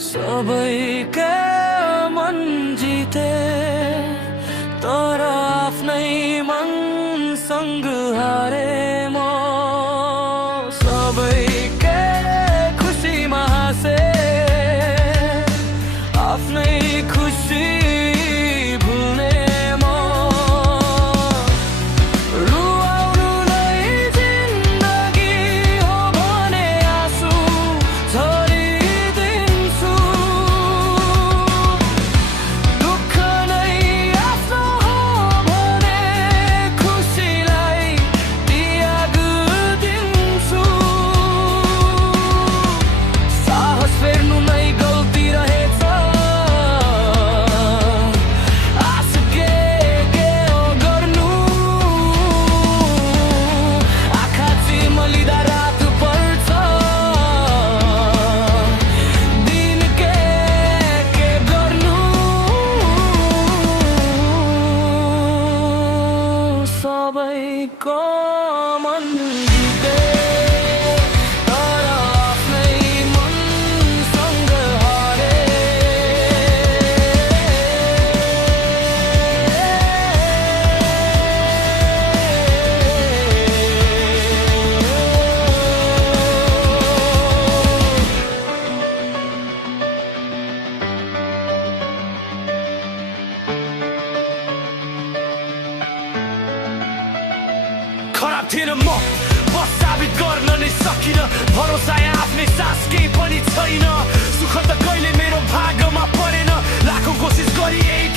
सबैका मन जिते तर आफ्नै मनसँग हारे म सबैका खुसीमा हाँसे आफ्नै खुसी भुल्ने म रुवाउनु नै जिन्दगी हो भने आँसु झरिदिन्छु दुःख नै आफ्नो हो भने खुसीलाई त्याग दिन्छु साहस फेर्नु नै गल्ती रहेछ आश के हो गर्नु आँखा चिमलिँदा रात पर्छ दिन के गर्नु सबैको मन जिते तर आफ्नै मनसँग हारे खराब थिएन म बस साबित गर्न नै सकिन भरोसा आफ्नै सास केही पनि छैन सुख त कहिले मेरो भागमा परेन लाखौं कोसिस गरी यही